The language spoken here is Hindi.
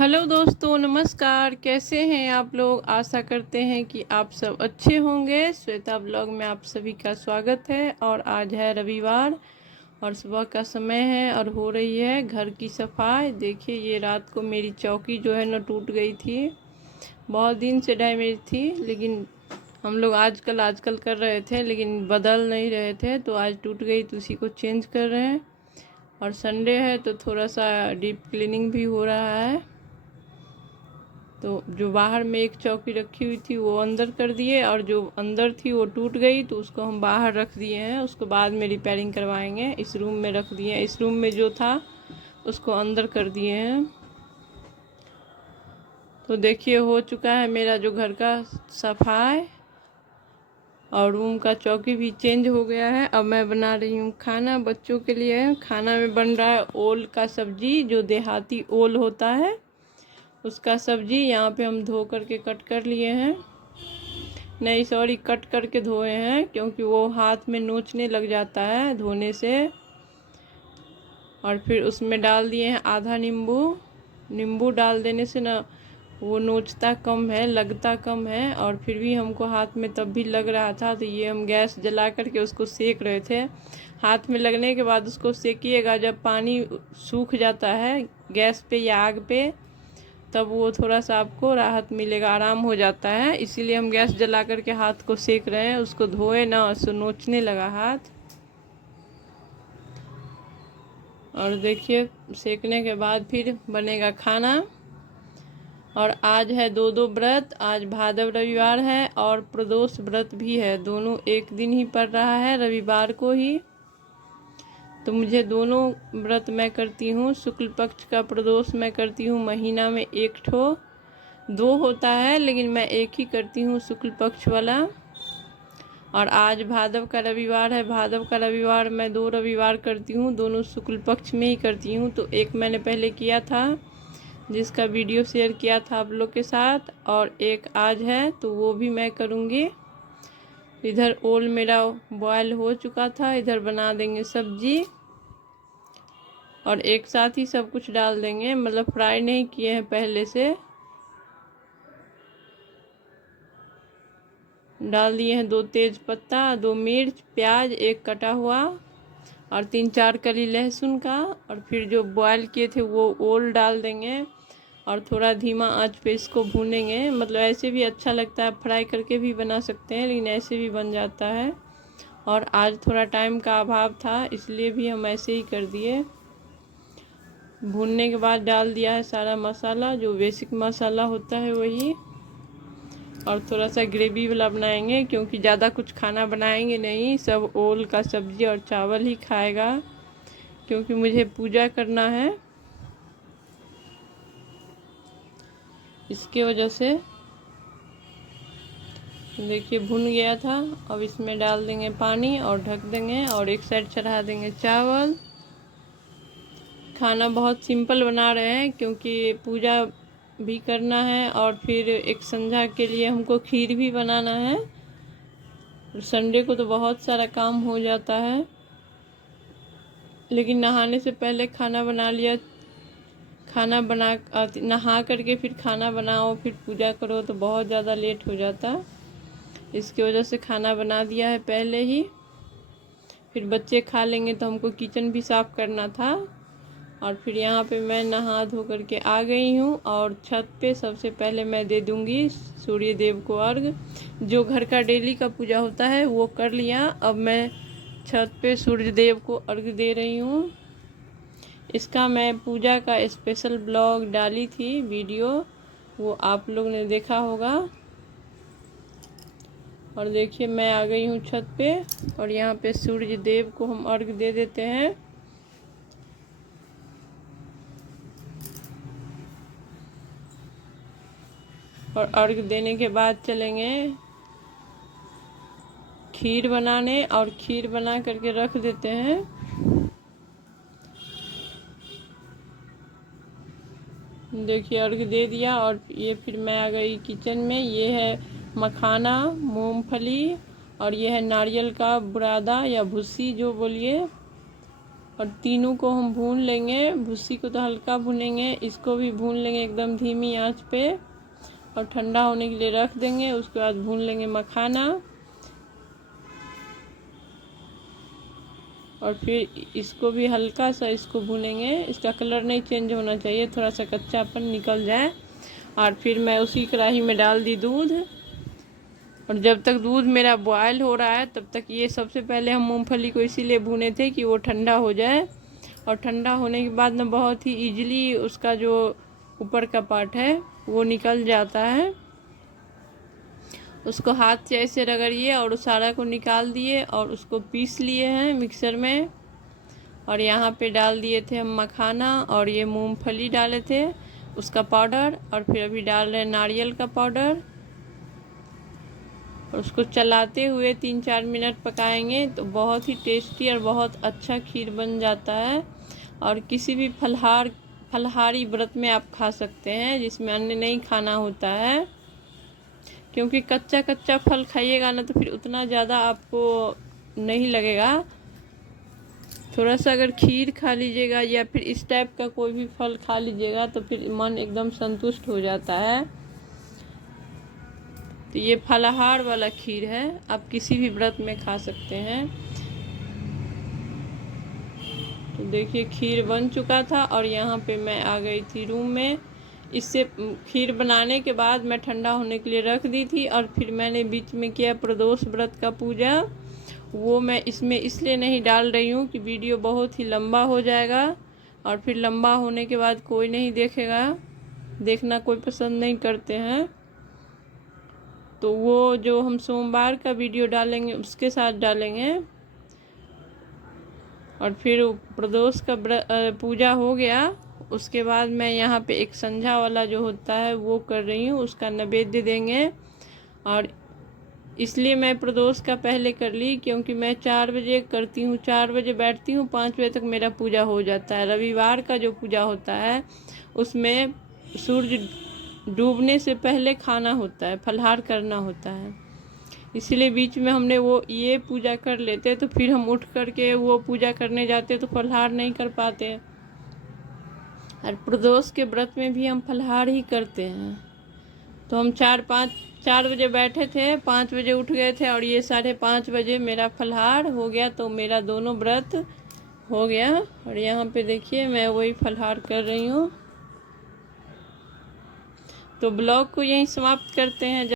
हेलो दोस्तों, नमस्कार। कैसे हैं आप लोग? आशा करते हैं कि आप सब अच्छे होंगे। श्वेता ब्लॉग में आप सभी का स्वागत है। और आज है रविवार और सुबह का समय है और हो रही है घर की सफाई। देखिए, ये रात को मेरी चौकी जो है ना टूट गई थी। बहुत दिन से डैमेज थी, लेकिन हम लोग आजकल कर रहे थे, लेकिन बदल नहीं रहे थे। तो आज टूट गई तो उसी को चेंज कर रहे हैं। और संडे है तो थोड़ा सा डीप क्लीनिंग भी हो रहा है। तो जो बाहर में एक चौकी रखी हुई थी वो अंदर कर दिए, और जो अंदर थी वो टूट गई तो उसको हम बाहर रख दिए हैं। उसको बाद में रिपेयरिंग करवाएंगे। इस रूम में रख दिए हैं। इस रूम में जो था उसको अंदर कर दिए हैं। तो देखिए, हो चुका है मेरा जो घर का सफाई, और रूम का चौकी भी चेंज हो गया है। अब मैं बना रही हूँ खाना बच्चों के लिए। खाना में बन रहा है ओल का सब्जी, जो देहाती ओल होता है उसका सब्जी। यहाँ पे हम धो करके कट कर लिए हैं। नहीं सॉरी, कट करके धोए हैं, क्योंकि वो हाथ में नोचने लग जाता है धोने से। और फिर उसमें डाल दिए हैं आधा नींबू। नींबू डाल देने से ना वो नोचता कम है, लगता कम है। और फिर भी हमको हाथ में तब भी लग रहा था, तो ये हम गैस जला करके उसको सेक रहे थे। हाथ में लगने के बाद उसको सेकिएगा, जब पानी सूख जाता है गैस पे या आग पे, तब वो थोड़ा सा आपको राहत मिलेगा, आराम हो जाता है। इसीलिए हम गैस जला करके हाथ को सेक रहे हैं। उसको धोए ना, उसको नोचने लगा हाथ। और देखिए, सेकने के बाद फिर बनेगा खाना। और आज है दो व्रत। आज भादव रविवार है और प्रदोष व्रत भी है। दोनों एक दिन ही पड़ रहा है, रविवार को ही। तो मुझे दोनों व्रत मैं करती हूँ। शुक्ल पक्ष का प्रदोष मैं करती हूँ महीना में एक ठो। 2 होता है, लेकिन मैं एक ही करती हूँ, शुक्ल पक्ष वाला। और आज भादव का रविवार है। भादव का रविवार मैं 2 रविवार करती हूँ, दोनों शुक्ल पक्ष में ही करती हूँ। तो एक मैंने पहले किया था, जिसका वीडियो शेयर किया था आप लोग के साथ, और एक आज है तो वो भी मैं करूँगी। इधर ओल मेरा बॉयल हो चुका था, इधर बना देंगे सब्जी। और एक साथ ही सब कुछ डाल देंगे, मतलब फ्राई नहीं किए हैं पहले से। डाल दिए हैं 2 तेज पत्ता, 2 मिर्च, प्याज एक कटा हुआ, और 3-4 कली लहसुन का। और फिर जो बॉयल किए थे वो ओल डाल देंगे, और थोड़ा धीमा आंच पे इसको भूनेंगे। मतलब ऐसे भी अच्छा लगता है, फ्राई करके भी बना सकते हैं, लेकिन ऐसे भी बन जाता है। और आज थोड़ा टाइम का अभाव था, इसलिए भी हम ऐसे ही कर दिए। भूनने के बाद डाल दिया है सारा मसाला, जो बेसिक मसाला होता है वही। और थोड़ा सा ग्रेवी वाला बनाएंगे, क्योंकि ज़्यादा कुछ खाना बनाएंगे नहीं, सब ओल का सब्जी और चावल ही खाएगा, क्योंकि मुझे पूजा करना है, इसके वजह से। देखिए, भुन गया था। अब इसमें डाल देंगे पानी और ढक देंगे, और एक साइड चढ़ा देंगे चावल। खाना बहुत सिंपल बना रहे हैं, क्योंकि पूजा भी करना है, और फिर एक संध्या के लिए हमको खीर भी बनाना है। संडे को तो बहुत सारा काम हो जाता है, लेकिन नहाने से पहले खाना बना लिया। खाना बना नहा करके फिर खाना बनाओ, फिर पूजा करो, तो बहुत ज़्यादा लेट हो जाता। इसकी वजह से खाना बना दिया है पहले ही। फिर बच्चे खा लेंगे तो हमको किचन भी साफ़ करना था। और फिर यहाँ पे मैं नहा धो करके आ गई हूँ, और छत पे सबसे पहले मैं दे दूँगी सूर्य देव को अर्घ। जो घर का डेली का पूजा होता है वो कर लिया। अब मैं छत पे सूर्य देव को अर्घ दे रही हूँ। इसका मैं पूजा का स्पेशल ब्लॉग डाली थी वीडियो, वो आप लोग ने देखा होगा। और देखिए, मैं आ गई हूँ छत पे, और यहाँ पे सूर्य देव को हम अर्घ दे देते हैं। और अर्घ देने के बाद चलेंगे खीर बनाने, और खीर बना करके रख देते हैं। देखिए, अर्घ दे दिया, और ये फिर मैं आ गई किचन में। ये है मखाना, मूंगफली, और ये है नारियल का बुरादा या भुस्सी जो बोलिए। और तीनों को हम भून लेंगे। भुस्सी को तो हल्का भूनेंगे, इसको भी भून लेंगे एकदम धीमी आंच पे और ठंडा होने के लिए रख देंगे। उसके बाद भून लेंगे मखाना और फिर इसको भी हल्का सा इसको भूनेंगे। इसका कलर नहीं चेंज होना चाहिए, थोड़ा सा कच्चापन निकल जाए। और फिर मैं उसी कढ़ाई में डाल दी दूध, और जब तक दूध मेरा बॉयल हो रहा है तब तक ये सबसे पहले हम मूंगफली को इसीलिए भुने थे कि वो ठंडा हो जाए। और ठंडा होने के बाद ना बहुत ही इजीली उसका जो ऊपर का पार्ट है वो निकल जाता है। उसको हाथ से ऐसे रगड़िए और उस सारा को निकाल दिए और उसको पीस लिए हैं मिक्सर में। और यहाँ पे डाल दिए थे हम मखाना और ये मूंगफली डाले थे उसका पाउडर, और फिर अभी डाल रहे हैं नारियल का पाउडर। और उसको चलाते हुए 3-4 मिनट पकाएंगे तो बहुत ही टेस्टी और बहुत अच्छा खीर बन जाता है। और किसी भी फलाहारी व्रत में आप खा सकते हैं जिसमें अन्न नहीं खाना होता है, क्योंकि कच्चा कच्चा फल खाइएगा ना तो फिर उतना ज़्यादा आपको नहीं लगेगा। थोड़ा सा अगर खीर खा लीजिएगा या फिर इस टाइप का कोई भी फल खा लीजिएगा तो फिर मन एकदम संतुष्ट हो जाता है। तो ये फलाहार वाला खीर है, आप किसी भी व्रत में खा सकते हैं। तो देखिए खीर बन चुका था और यहाँ पे मैं आ गई थी रूम में। इससे खीर बनाने के बाद मैं ठंडा होने के लिए रख दी थी, और फिर मैंने बीच में किया प्रदोष व्रत का पूजा। वो मैं इसमें इसलिए नहीं डाल रही हूँ कि वीडियो बहुत ही लंबा हो जाएगा और फिर लंबा होने के बाद कोई नहीं देखेगा, देखना कोई पसंद नहीं करते हैं। तो वो जो हम सोमवार का वीडियो डालेंगे उसके साथ डालेंगे। और फिर प्रदोष का पूजा हो गया, उसके बाद मैं यहाँ पे एक संझा वाला जो होता है वो कर रही हूँ, उसका नैवेद्य देंगे। और इसलिए मैं प्रदोष का पहले कर ली क्योंकि मैं 4 बजे करती हूँ, 4 बजे बैठती हूँ, 5 बजे तक मेरा पूजा हो जाता है। रविवार का जो पूजा होता है उसमें सूर्य डूबने से पहले खाना होता है, फलाहार करना होता है, इसलिए बीच में हमने वो ये पूजा कर लेते तो फिर हम उठ करके वो पूजा करने जाते तो फलाहार नहीं कर पाते। और प्रदोष के व्रत में भी हम फलाहार ही करते हैं। तो हम 4 बजे बैठे थे, 5 बजे उठ गए थे और ये 5:30 बजे मेरा फलाहार हो गया, तो मेरा दोनों व्रत हो गया। और यहाँ पे देखिए मैं वही फलाहार कर रही हूँ। तो ब्लॉग को यहीं समाप्त करते हैं।